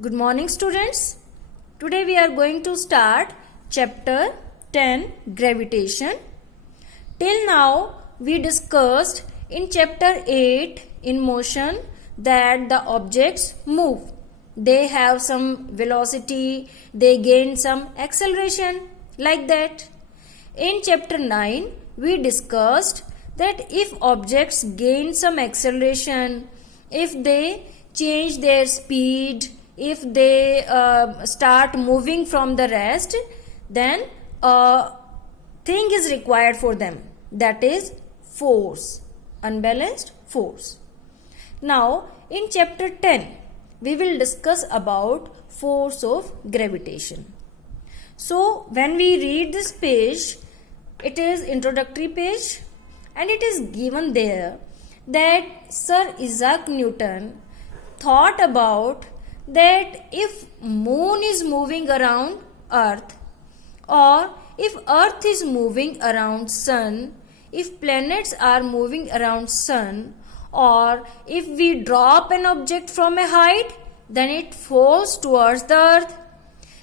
Good morning, students. Today we are going to start chapter 10 Gravitation. Till now we discussed in chapter 8 in motion that the objects move. They have some velocity, they gain some acceleration like that. In chapter 9 we discussed that if objects gain some acceleration, if they change their speed, if they start moving from the rest, then a thing is required for them, that is force, unbalanced force. Now in chapter 10 we will discuss about force of gravitation. So when we read this page, it is introductory page and it is given there that Sir Isaac Newton thought about that if moon is moving around earth, or if earth is moving around sun, if planets are moving around sun, or if we drop an object from a height, then it falls towards the earth.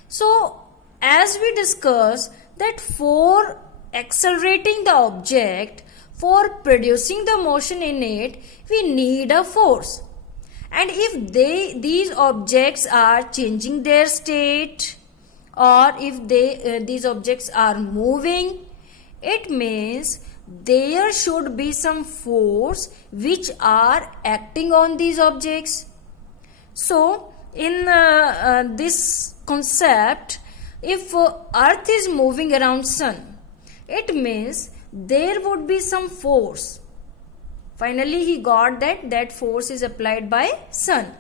So as we discussed that for accelerating the object, for producing the motion in it, we need a force. And if these objects are changing their state, or if these objects are moving, it means there should be some force which are acting on these objects. So in this concept, if earth is moving around sun, it means there would be some force. Finally he got that force is applied by sun,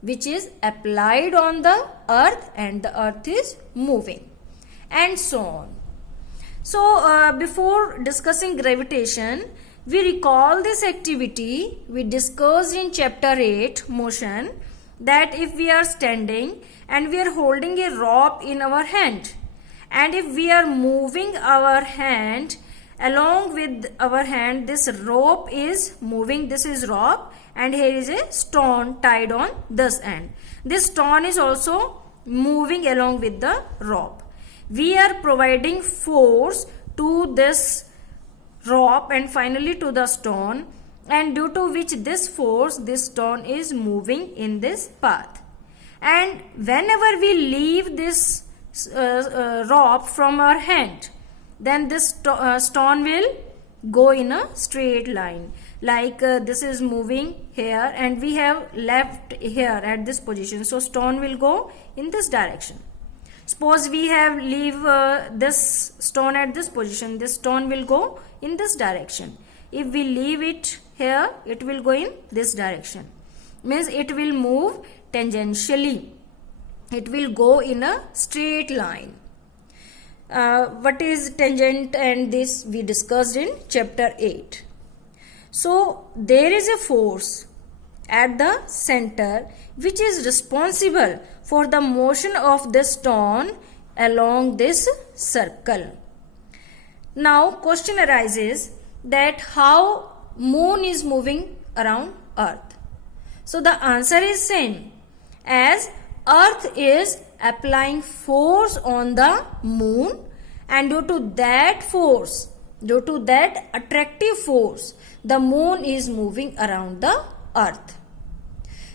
which is applied on the earth, and the earth is moving, and so on. So before discussing gravitation, we recall this activity we discussed in chapter 8 motion, that if we are standing and we are holding a rope in our hand, and if we are moving our hand, along with our hand this rope is moving, this is rope, and here is a stone tied on this end. This stone is also moving along with the rope. We are providing force to this rope and finally to the stone, and due to which this force, this stone is moving in this path. And whenever we leave this rope from our hand, then this stone will go in a straight line, like this is moving here and we have left here at this position, so stone will go in this direction. Suppose we have leave this stone at this position, this stone will go in this direction. If we leave it here, it will go in this direction, means it will move tangentially, it will go in a straight line. What is tangent, and this we discussed in chapter 8. So there is a force at the center which is responsible for the motion of the stone along this circle. Now question arises that how moon is moving around earth. So the answer is same, as earth is applying force on the moon, and due to that force, due to that attractive force, the moon is moving around the earth.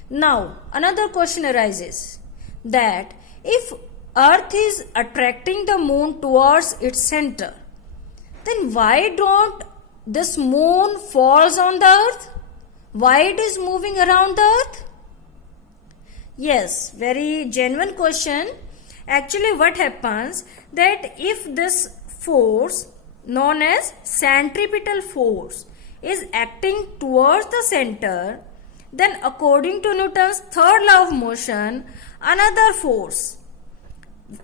Now another question arises that if earth is attracting the moon towards its center, then why don't this moon falls on the earth? Why it is moving around the earth? Yes, very genuine question. Actually what happens that if this force known as centripetal force is acting towards the center, then according to Newton's third law of motion, another force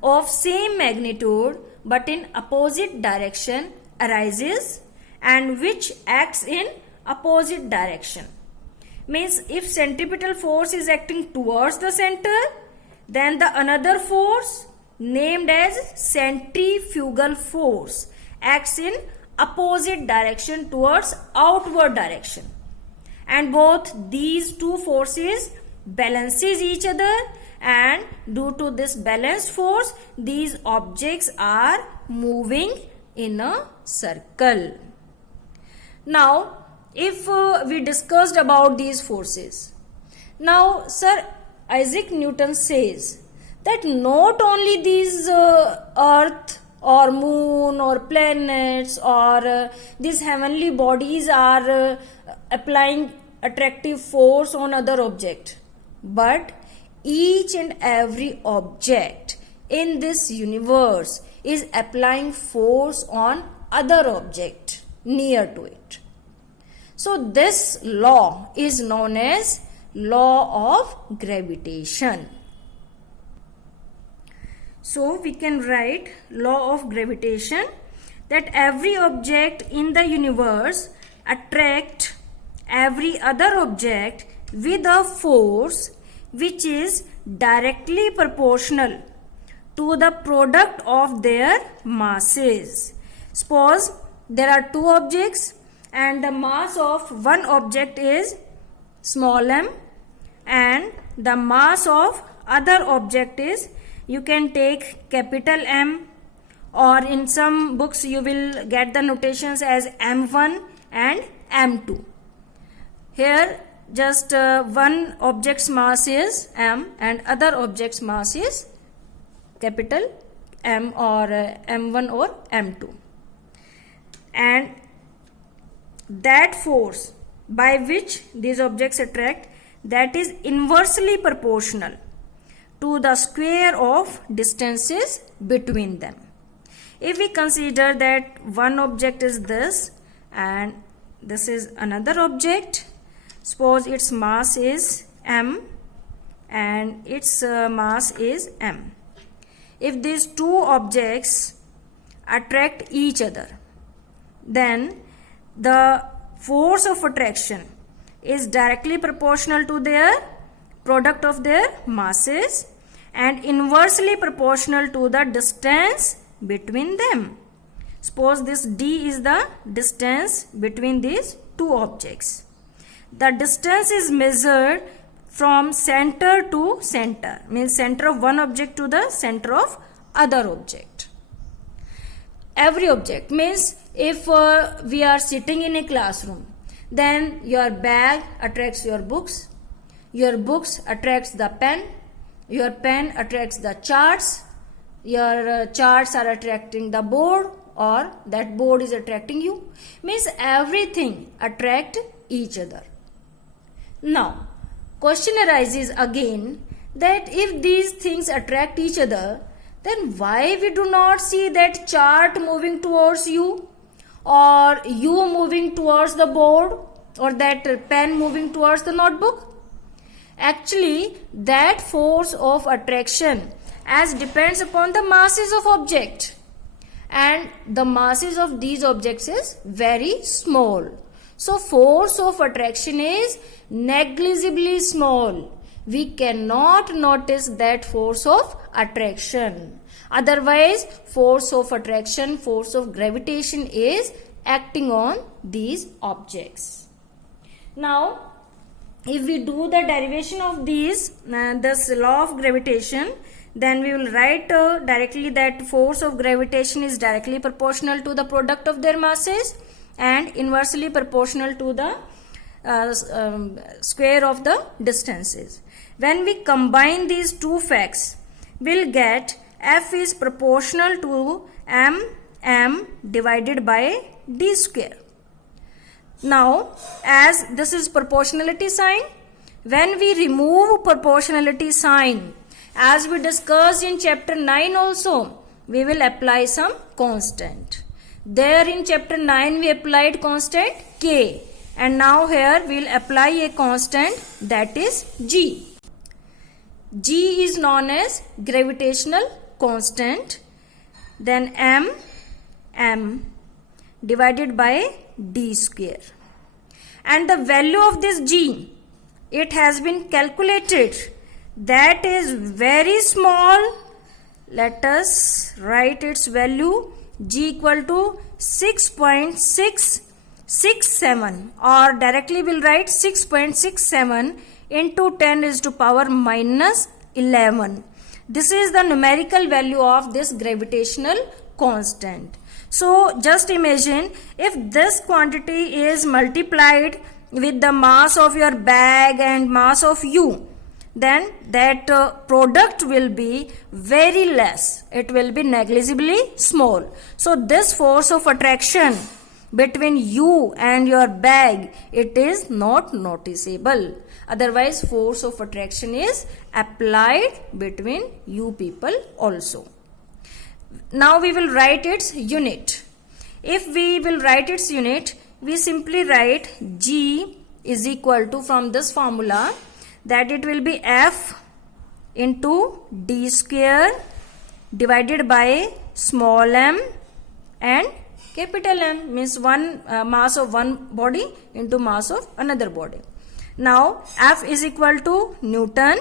of same magnitude but in opposite direction arises, and which acts in opposite direction. Means if centripetal force is acting towards the center, then the another force named as centrifugal force acts in opposite direction towards outward direction. And both these two forces balances each other and due to this balanced force, these objects are moving in a circle. Now, if we discussed about these forces, now Sir Isaac Newton says that not only these earth or moon or planets or these heavenly bodies are applying attractive force on other object, but each and every object in this universe is applying force on other object near to it. So this law is known as law of gravitation. So we can write law of gravitation that every object in the universe attract every other object with a force which is directly proportional to the product of their masses. Suppose there are two objects and the mass of one object is small m and the mass of other object is, you can take capital M, or in some books you will get the notations as M1 and M2. Here just one object's mass is M and other object's mass is capital M or M1 or M2. And that force by which these objects attract, that is inversely proportional to the square of distances between them. If we consider that one object is this and this is another object, suppose its mass is M and its mass is M. If these two objects attract each other, then the force of attraction is directly proportional to their product of their masses and inversely proportional to the distance between them. Suppose this D is the distance between these two objects. The distance is measured from center to center, means center of one object to the center of other object. Every object means if we are sitting in a classroom, then your bag attracts your books attracts the pen, your pen attracts the charts, your charts are attracting the board, or that board is attracting you. Means everything attract each other. Now, question arises again that if these things attract each other, then why we do not see that chart moving towards you, or you moving towards the board, or that pen moving towards the notebook? Actually, that force of attraction as depends upon the masses of object, and the masses of these objects is very small. So force of attraction is negligibly small. We cannot notice that force of attraction. Otherwise, force of attraction, force of gravitation is acting on these objects. Now, if we do the derivation of this law of gravitation, then we will write directly that force of gravitation is directly proportional to the product of their masses and inversely proportional to the square of the distances. When we combine these two facts, we'll get F is proportional to m divided by d square. Now, as this is proportionality sign, when we remove proportionality sign, as we discussed in chapter 9 also, we will apply some constant. There in chapter 9 we applied constant K, and now here we will apply a constant, that is G. G is known as gravitational constant, then m divided by d square, and the value of this G, it has been calculated, that is very small. Let us write its value, G equal to 6.667, or directly we'll write 6.67 into 10 is to power minus 11. This is the numerical value of this gravitational constant. So just imagine if this quantity is multiplied with the mass of your bag and mass of you, then that product will be very less. It will be negligibly small. So this force of attraction between you and your bag, it is not noticeable. Otherwise, force of attraction is applied between you people also. Now we will write its unit. If we will write its unit, we simply write G is equal to, from this formula, that it will be F into D square divided by small m and capital M, means one mass of one body into mass of another body. Now F is equal to Newton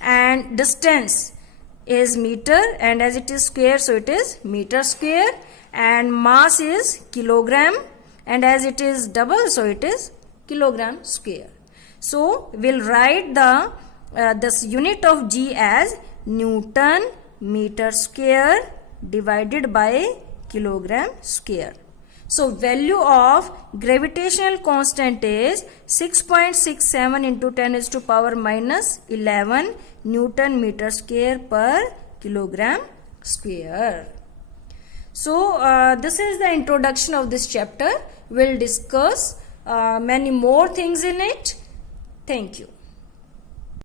and distance is meter, and as it is square, so it is meter square, and mass is kilogram, and as it is double, so it is kilogram square. So we'll write the this unit of G as Newton meter square divided by kilogram square. So value of gravitational constant is 6.67 into 10 is to power minus 11 Newton meter square per kilogram square. So this is the introduction of this chapter. We'll discuss many more things in it. Thank you.